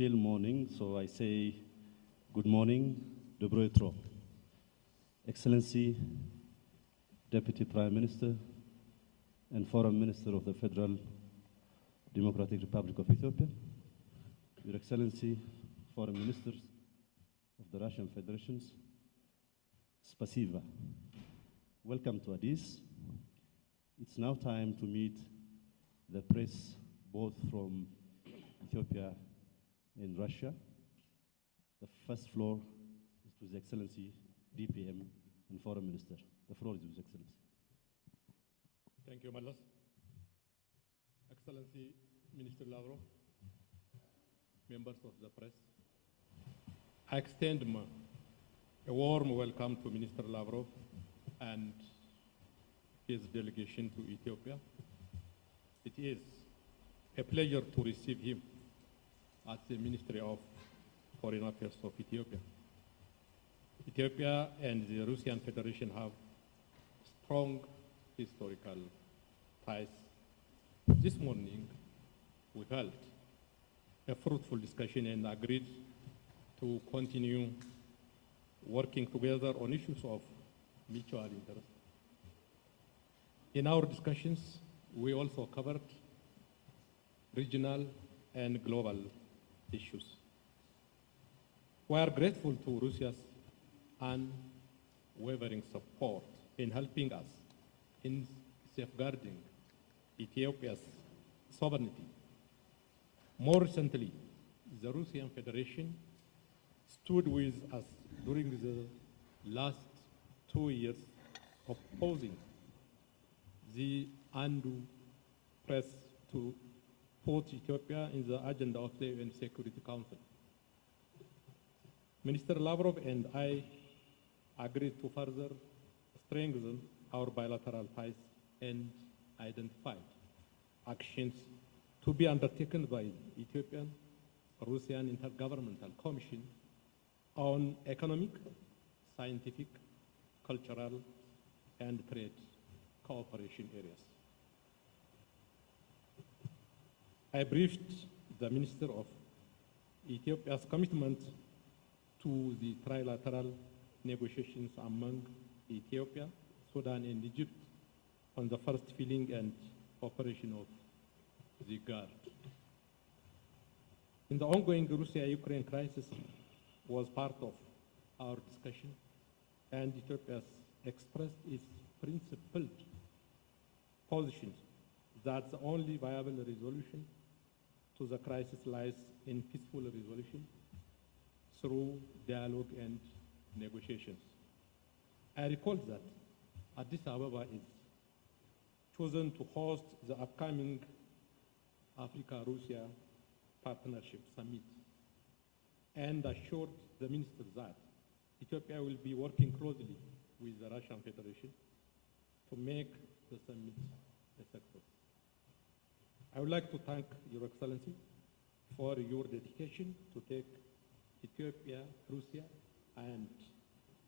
still morning, so I say good morning, dobro jutro. Excellency, Deputy Prime Minister and Foreign Minister of the Federal Democratic Republic of Ethiopia, Your Excellency, Foreign Ministers of the Russian Federations, Spasiba. Welcome to Addis. It's now time to meet the press, both from Ethiopia and Russia. The first floor is to His Excellency, DPM and Foreign Minister. The floor is with His Excellency. Thank you, Malas. Excellency Minister Lavrov, members of the press, I extend a warm welcome to Minister Lavrov and his delegation to Ethiopia. It is a pleasure to receive him at the Ministry of Foreign Affairs of Ethiopia. Ethiopia and the Russian Federation have strong historical ties. This morning, we held a fruitful discussion and agreed to continue working together on issues of mutual interest. In our discussions, we also covered regional and global issues. We are grateful to Russia's unwavering support in helping us in safeguarding Ethiopia's sovereignty. More recently, the Russian Federation stood with us during the last 2 years, opposing the undue press to put Ethiopia in the agenda of the UN Security Council. Minister Lavrov and I agreed to further strengthen our bilateral ties and identified actions to be undertaken by the Ethiopian Russian Intergovernmental Commission on economic, scientific, cultural, and trade cooperation areas. I briefed the Minister of Ethiopia's commitment to the trilateral negotiations among Ethiopia, Sudan, and Egypt on the first filling and operation of the Guard. In the ongoing Russia-Ukraine crisis was part of our discussion, and Ethiopia has expressed its principled position that the only viable resolution to the crisis lies in peaceful resolution through dialogue and negotiations. I recall that Addis Ababa is chosen to host the upcoming Africa-Russia Partnership Summit and assured the minister that Ethiopia will be working closely with the Russian Federation to make the summit a success. I would like to thank Your Excellency for your dedication to take Ethiopia, Russia, and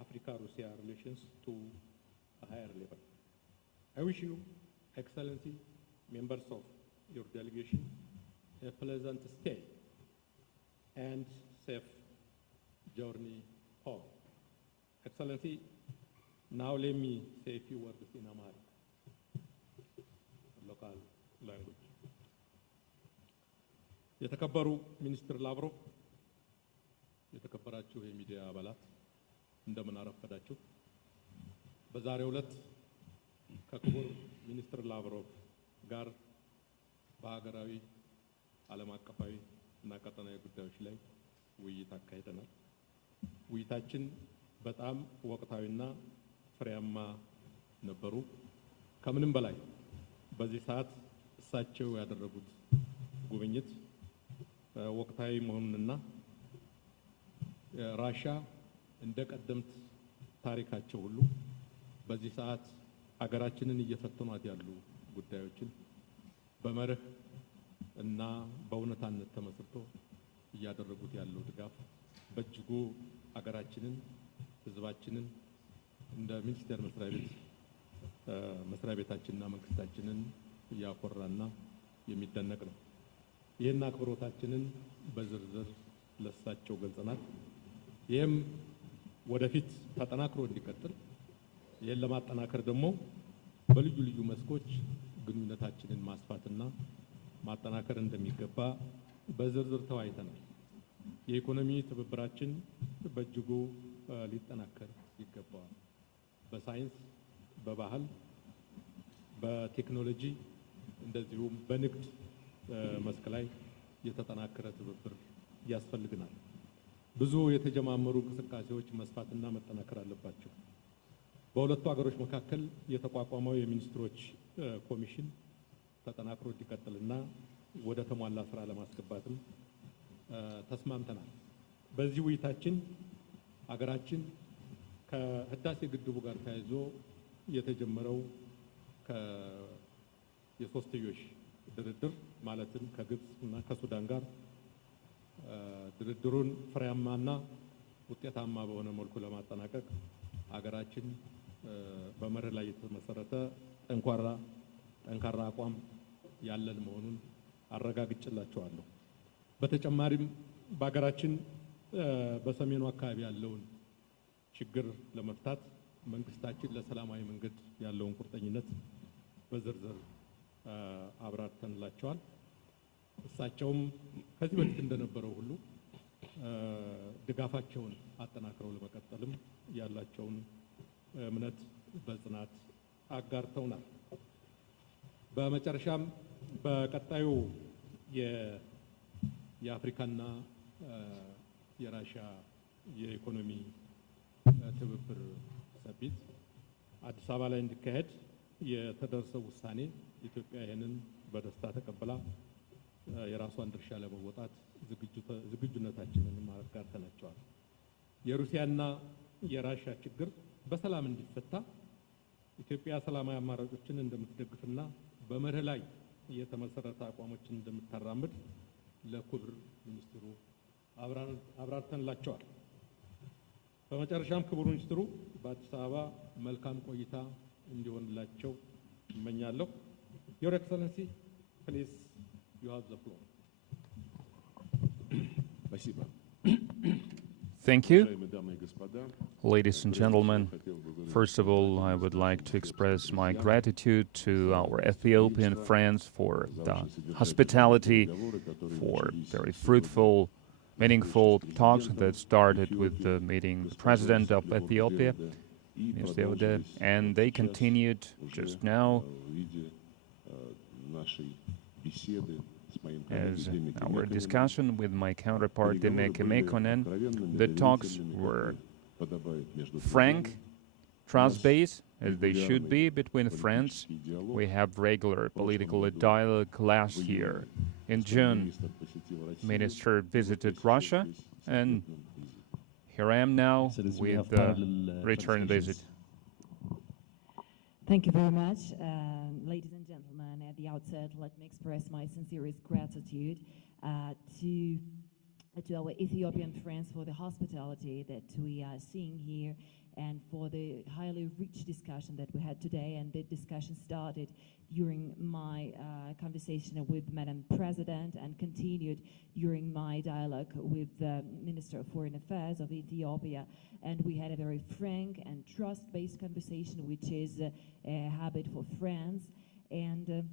Africa-Russia relations to a higher level. I wish you, Excellency, members of your delegation, a pleasant stay and safe journey home. Excellency, now let me say a few words in Amharic, local language. የተከበሩ ሚኒስትር ላቭሮቭ፣ የተከበራችሁ የሚዲያ አባላት እንደምን አረፈዳችሁ። በዛሬው ዕለት ከክቡር ሚኒስትር ላቭሮቭ ጋር በሀገራዊ ዓለም አቀፋዊ እና ቀጠናዊ ጉዳዮች ላይ ውይይት አካሂደናል። ውይይታችን በጣም ወቅታዊና ፍሬያማ ነበሩ። ከምንም በላይ በዚህ ሰዓት እሳቸው ያደረጉት ጉብኝት ወቅታዊ መሆኑንና ራሻ እንደቀደምት ታሪካቸው ሁሉ በዚህ ሰዓት አገራችንን እየፈተኗት ያሉ ጉዳዮችን በመርህ እና በእውነታነት ተመስርቶ እያደረጉት ያለው ድጋፍ በእጅጉ አገራችንን ህዝባችንን እንደ ሚኒስቴር መስሪያ ቤታችንና መንግስታችንን ያኮራና የሚደነቅ ነው። ይህን አክብሮታችንን በዝርዝር ለሳቸው ገልጸናል። ይህም ወደፊት ተጠናክሮ እንዲቀጥል ይህን ለማጠናከር ደግሞ በልዩ ልዩ መስኮች ግንኙነታችንን ማስፋትና ማጠናከር እንደሚገባ በዝርዝር ተወያይተናል። የኢኮኖሚ ትብብራችን በእጅጉ ሊጠናከር ይገባዋል። በሳይንስ፣ በባህል፣ በቴክኖሎጂ እንደዚሁም በንግድ መስክ ላይ የተጠናከረ ትብብር ያስፈልግናል። ብዙ የተጀማመሩ እንቅስቃሴዎች መስፋትና መጠናከር አለባቸው። በሁለቱ ሀገሮች መካከል የተቋቋመው የሚኒስትሮች ኮሚሽን ተጠናክሮ እንዲቀጥልና ወደ ተሟላ ስራ ለማስገባትም ተስማምተናል። በዚህ ውይይታችን ሀገራችን ከህዳሴ ግድቡ ጋር ተያይዞ የተጀመረው የሶስትዮሽ ድርድር ማለትም ከግብጽ እና ከሱዳን ጋር ድርድሩን ፍሬያማና ውጤታማ በሆነ መልኩ ለማጠናቀቅ ሀገራችን በመርህ ላይ የተመሰረተ ጠንካራ አቋም ያለን መሆኑን አረጋግጬላቸዋለሁ። በተጨማሪም በሀገራችን በሰሜኑ አካባቢ ያለውን ችግር ለመፍታት መንግስታችን ለሰላማዊ መንገድ ያለውን ቁርጠኝነት በዝርዝር አብራርተንላቸዋል። እሳቸውም ከዚህ በፊት እንደነበረው ሁሉ ድጋፋቸውን አጠናክረው ለመቀጠልም ያላቸውን እምነት በጽናት አጋርተውናል። በመጨረሻም በቀጣዩ የአፍሪካና የራሽያ የኢኮኖሚ ትብብር ሰሚት አዲስ አበባ ላይ እንዲካሄድ የተደረሰው ውሳኔ ኢትዮጵያ ይህንን በደስታ ተቀብላ የራሷን ድርሻ ለመወጣት ዝግጁነታችንን አጋርተናቸዋል። የሩሲያና የራሽያ ችግር በሰላም እንዲፈታ ኢትዮጵያ ሰላማዊ አማራጮችን እንደምትደግፍና በመርህ ላይ የተመሰረተ አቋሞችን እንደምታራምድ ለክቡር ሚኒስትሩ አብራርተንላቸዋል። በመጨረሻም ክቡር ሚኒስትሩ በአዲስ አበባ መልካም ቆይታ እንዲሆንላቸው እመኛለሁ። ዮር ኤክሰለንሲ ፕሊዝ you have the floor. Thank you. Ladies and gentlemen, first of all, I would like to express my gratitude to our Ethiopian friends for the hospitality, for very fruitful, meaningful talks that started with the meeting the President of Ethiopia, and they continued just now as our discussion with my counterpart Demeke Mekonnen. The talks were frank, trust-based, as they should be between friends. We have regular political dialogue. Last year, in June, Minister visited Russia, and here I am now with the return visit. Thank you very much. Ladies and gentlemen, at the outset, let me express my sincerest gratitude to our Ethiopian friends for the hospitality that we are seeing here and for the highly rich discussion that we had today. And the discussion started during my conversation with Madam President and continued during my dialogue with the Minister of Foreign Affairs of Ethiopia. And we had a very frank and trust-based conversation, which is a habit for friends. And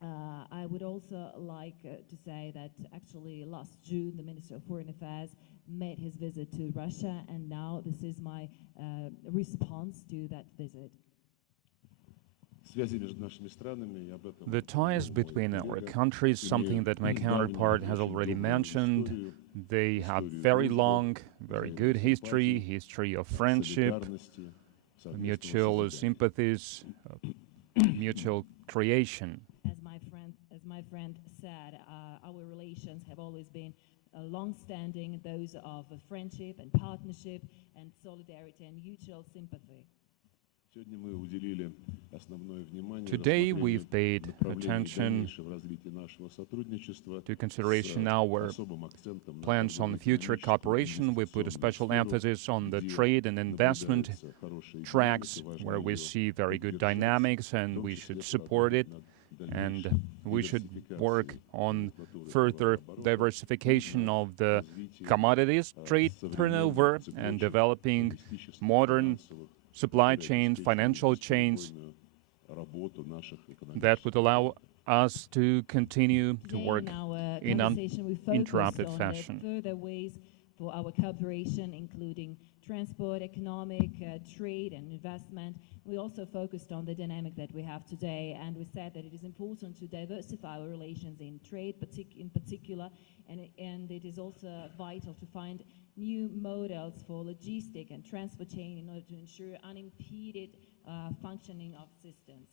I would also like to say that actually last June, the Minister of Foreign Affairs made his visit to Russia, and now this is my response to that visit. The ties between our countries, something that my counterpart has already mentioned, they have very long, very good history of friendship, mutual sympathies, mutual creation. As my friend said, our relations have always been long-standing, those of friendship and partnership and solidarity and mutual sympathy. Today we've paid attention to consideration our plans on future cooperation. We put a special emphasis on the trade and investment tracks where we see very good dynamics and we should support it. and we should work on further diversification of the commodities trade turnover and developing modern supply chains, financial chains that would allow us to continue to work in uninterrupted fashion. Further ways for our cooperation, including transport, economic, trade and investment. We also focused on the dynamic that we have today, and we said that it is important to diversify our relations in trade in particular, and it is also vital to find new models for logistic and transport chain in order to ensure unimpeded functioning of systems.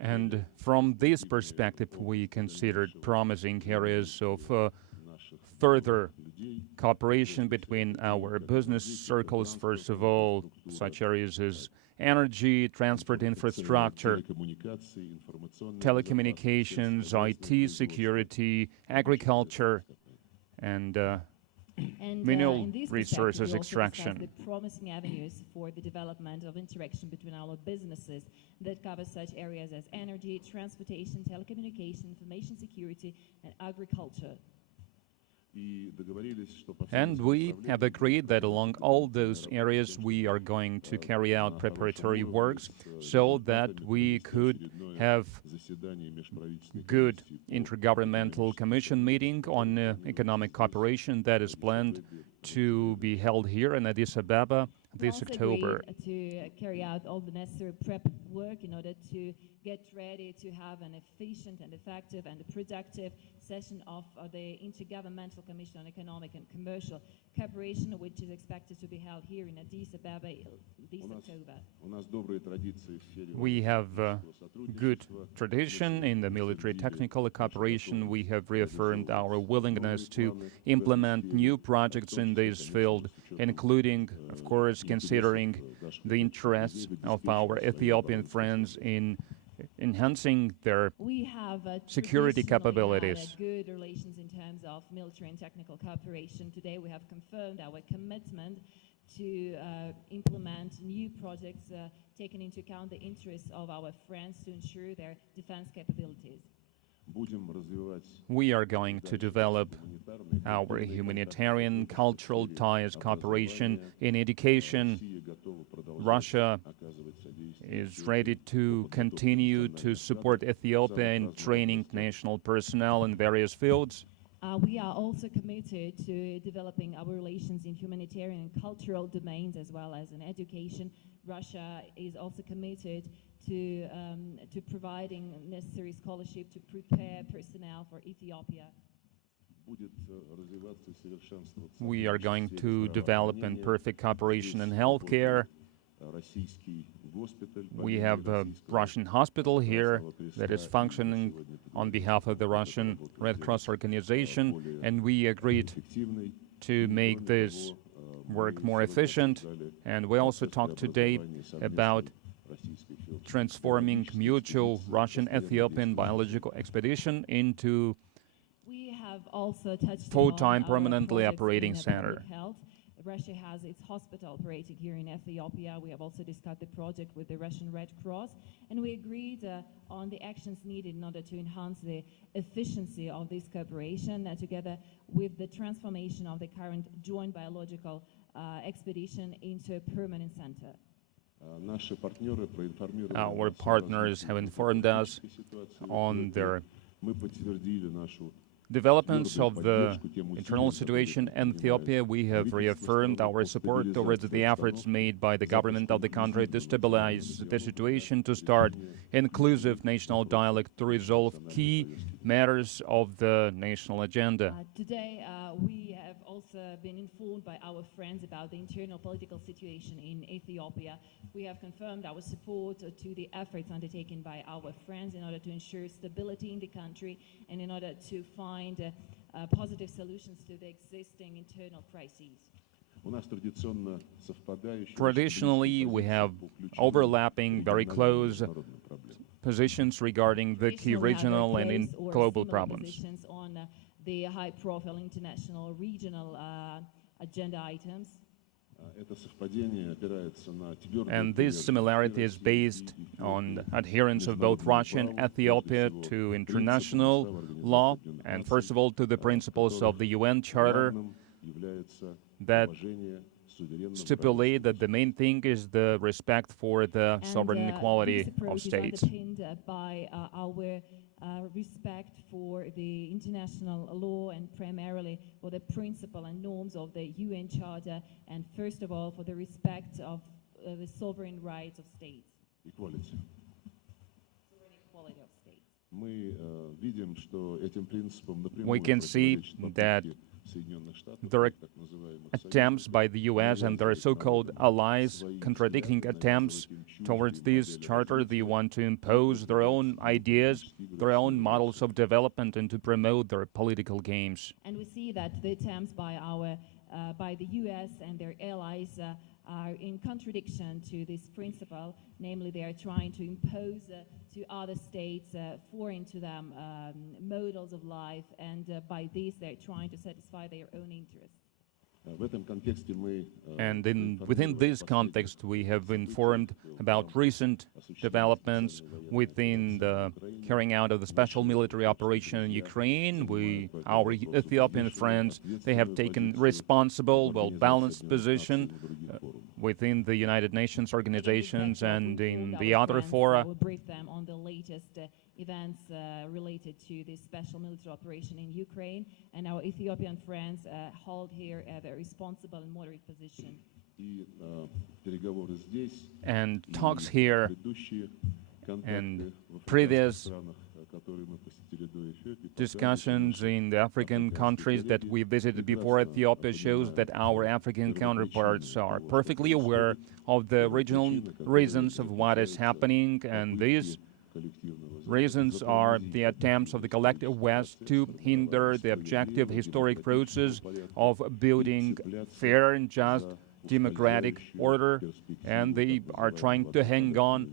And from this perspective, we considered promising areas of further cooperation between our business circles, first of all, such areas as energy, transport infrastructure, telecommunications, IT security, agriculture, and mineral resources extraction. The promising avenues for the development of interaction between our businesses that cover such areas as energy, transportation, telecommunication, information security, and agriculture. And we have agreed that along all those areas we are going to carry out preparatory works so that we could have good intergovernmental commission meeting on economic cooperation that is planned to be held here in Addis Ababa this October. To carry out all the necessary prep work in order to get ready to have an efficient and effective and productive session of the Intergovernmental Commission on Economic and Commercial Cooperation, which is expected to be held here in Addis Ababa this October. We have good tradition in the military technical cooperation. We have reaffirmed our willingness to implement new projects in this field, including, of course, considering the interests of our Ethiopian friends in enhancing their security capabilities. Good relations in terms of military and technical cooperation. Today we have confirmed our commitment to implement new projects taking into account the interests of our friends to ensure their defense capabilities. We are going to develop our humanitarian, cultural ties, cooperation in education. Russia is ready to continue to support Ethiopia in training national personnel in various fields. We are also committed to developing our relations in humanitarian and cultural domains as well as in education. Russia is also committed to providing necessary scholarship to prepare personnel for Ethiopia. We are going to develop in perfect cooperation in healthcare. We have a Russian hospital here that is functioning on behalf of the Russian Red Cross organization, and we agreed to make this work more efficient. And we also talked today about transforming mutual Russian-Ethiopian biological expedition into full-time permanently operating center. Russia has its hospital operating here in Ethiopia. We have also discussed the project with the Russian Red Cross, and we agreed on the actions needed in order to enhance the efficiency of this cooperation, together with the transformation of the current joint biological expedition into a permanent center. Our partners have informed us on their developments of the internal situation in Ethiopia. We have reaffirmed our support towards the efforts made by the government of the country to stabilize the situation, to start inclusive national dialogue, to resolve key matters of the national agenda. Today, we have also been informed by our friends about the internal political situation in Ethiopia. We have confirmed our support to the efforts undertaken by our friends in order to ensure stability in the country and in order to find positive solutions to the existing internal crises. Traditionally, we have overlapping, very close positions regarding the key regional and global problems. On the high-profile international regional agenda items. And this similarity is based on adherence of both Russia and Ethiopia to international law, and first of all to the principles of the UN Charter that stipulate that the main thing is the respect for the sovereign equality of states. These approaches are underpinned by our respect for the international law and primarily for the principle and norms of the UN Charter, and first of all for the respect of the sovereign rights of states. Sovereign equality of states. We can see that there are attempts by the US and their so-called allies contradicting attempts towards this charter. They want to impose their own ideas, their own models of development, and to promote their political games. And we see that the attempts by the US and their allies are in contradiction to this principle. Namely, they are trying to impose to other states foreign to them models of life, and by this they're trying to satisfy their own interests. And within this context, we have informed about recent developments within the carrying out of the special military operation in Ukraine. Our Ethiopian friends, they have taken responsible, well-balanced position within the United Nations organizations and in the other fora. We'll brief them on the latest events related to this special military operation in Ukraine, and our Ethiopian friends hold here a very responsible and moderate position. And talks here and previous discussions in the African countries that we visited before Ethiopia shows that our African counterparts are perfectly aware of the regional reasons of what is happening, and these reasons are the attempts of the collective West to hinder the objective historic process of building fair and just democratic order, and they are trying to hang on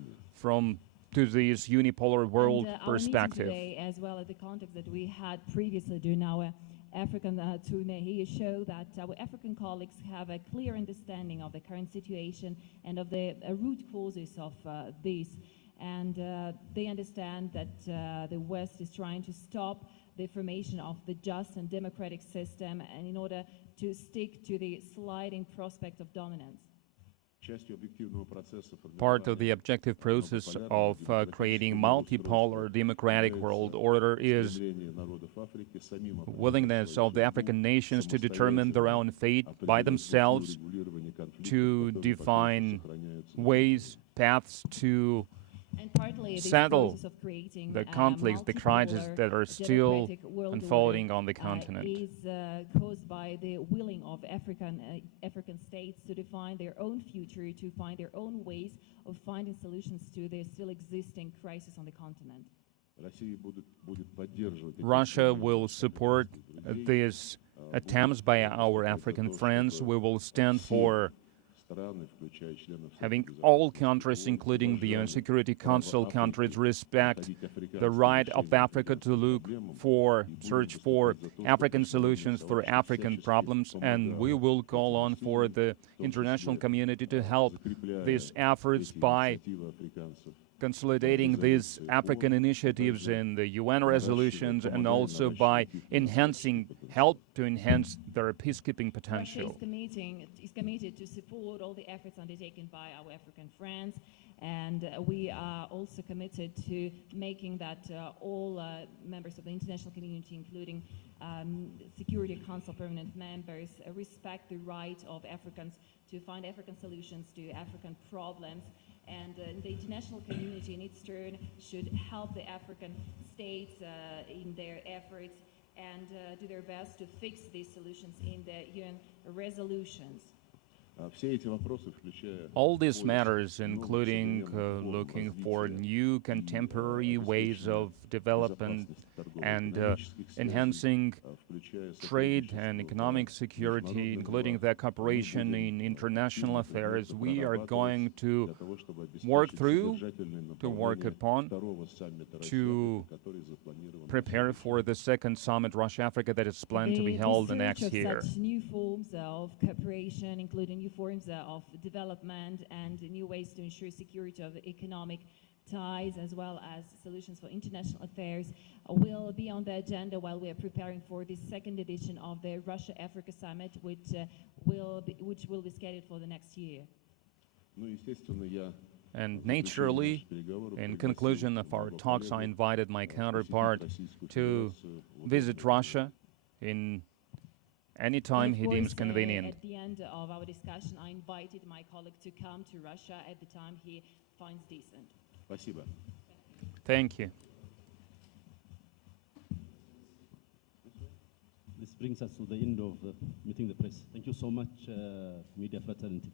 to this unipolar world perspective. Our meeting today, as well as the context that we had previously during our African tour here, show that our African colleagues have a clear understanding of the current situation and of the root causes of this. And they understand that the West is trying to stop the formation of the just and democratic system, and in order to stick to the sliding prospect of dominance. Part of the objective process of creating multipolar democratic world order is willingness of the African nations to determine their own fate by themselves, to define ways, paths to settle the conflicts, the crises that are still unfolding on the continent. Is caused by the willing of African states to define their own future, to find their own ways of finding solutions to the still existing crisis on the continent. Russia will support these attempts by our African friends. We will stand for having all countries, including the UN Security Council countries, respect the right of Africa to search for African solutions for African problems, and we will call on for the international community to help these efforts by consolidating these African initiatives in the UN resolutions, and also by help to enhance their peacekeeping potential. Russia is committed to support all the efforts undertaken by our African friends, and we are also committed to making that all members of the international community, including Security Council permanent members, respect the right of Africans to find African solutions to African problems. And the international community, in its turn, should help the African states in their efforts and do their best to fix these solutions in the UN resolutions. All these matters, including looking for new contemporary ways of development and enhancing trade and economic security, including the cooperation in international affairs, we are going to work upon to prepare for the second summit Russia-Africa that is planned to be held the next year. Such new forms of cooperation, including new forms of development and new ways to ensure security of economic ties, as well as solutions for international affairs, will be on the agenda while we are preparing for the second edition of the Russia-Africa Summit, which will be scheduled for the next year. And naturally, in conclusion of our talks, I invited my counterpart to visit Russia in any time he deems convenient. At the end of our discussion, I invited my colleague to come to Russia at the time he finds decent. Thank you. This brings us to the end of meeting the press. Thank you so much, media fraternity.